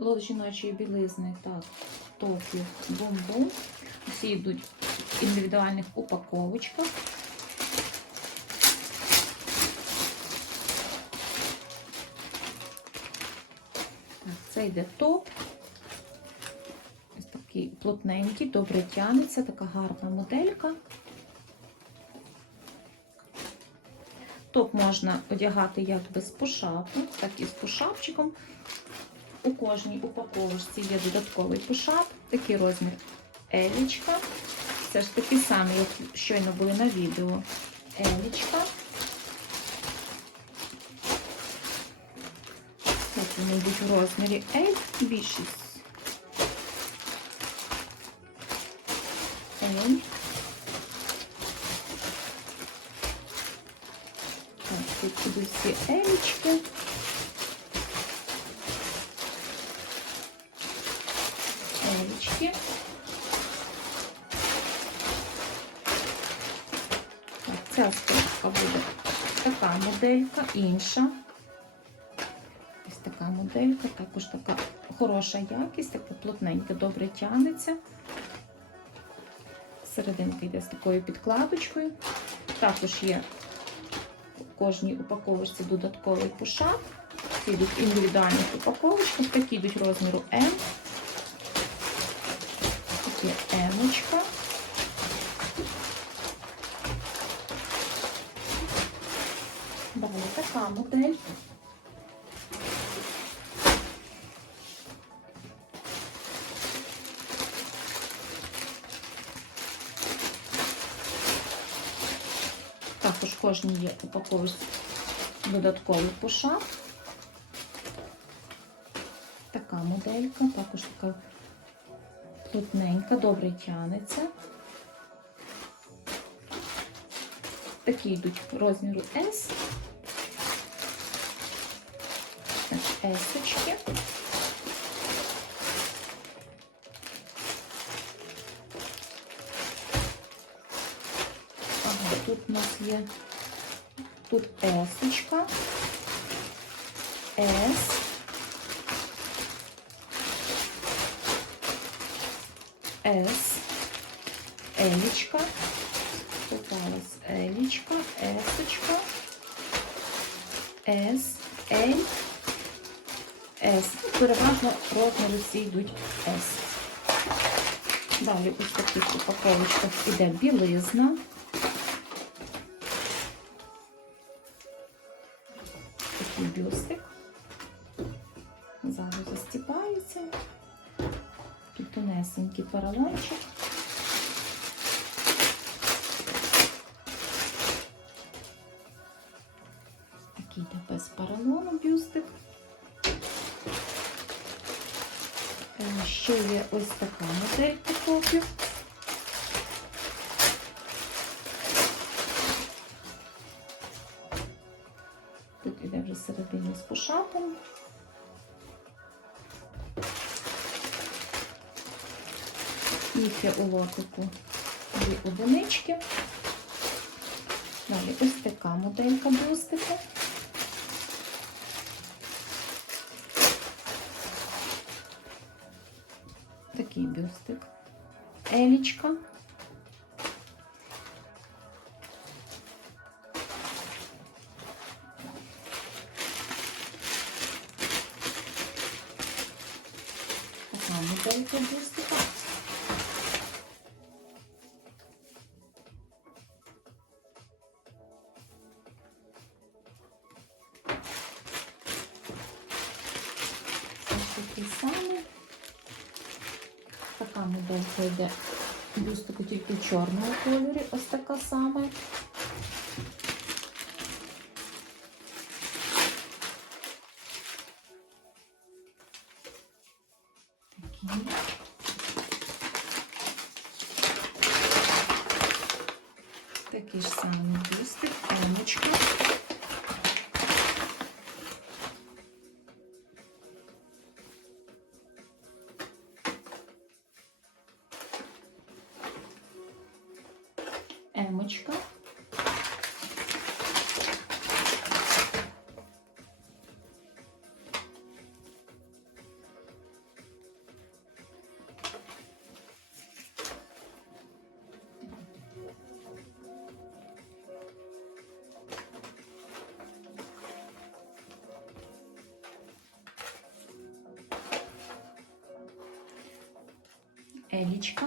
лот жіночої білизни та топів бум-бум. Всі йдуть в індивідуальних упаковочках. Так, це йде топ. Ось такий плотненький, добре тягнеться, така гарна моделька. Топ можна одягати як без пошапу, так і з пошапчиком. У кожній упаковочці є додатковий пошап, такий розмір елічка. Це ж такі самі, як щойно були на відео. Елічка. Так, вони йдуть у розмірі L, більшість. L. Так, тут будуть всі. Елічки. Ця буде така моделька, інша. Ось така моделька, також така хороша якість, така плотненька, добре тягнеться. Серединка йде з такою підкладочкою. Також є в кожній упаковочці додатковий пошап. Ці йдуть в індивідуальних упаковочках, такі йдуть розміру М. Такі М-очка. Далі така модель. Також кожній є упаковочці додатковий пошап. Така моделька, також така плотненька, добре тянеться. Такі йдуть розміру S. Так, S-очки. Ага, тут у нас є тут S-очка. S. S. Елічка. Попалась Елічка, Есочка, С, Л, С. Переважно розміри всі йдуть С. Далі в таких упаковочках іде білизна. Такий бюстик. Зараз застіпається. Тут тонесенький поролончик. Такий без поролону бюстик. Ще є ось така моделька топів. Тут іде вже середині з пошапом. Їх є у лотику дві одинички. Далі ось така моделька бюстика. Такий бюстик. Елічка. Така. Така моделька йде бюстику тільки в чорному кольорі. Ось така сама. Такий ж самий бюстик, емочка. Емочка. Елічка.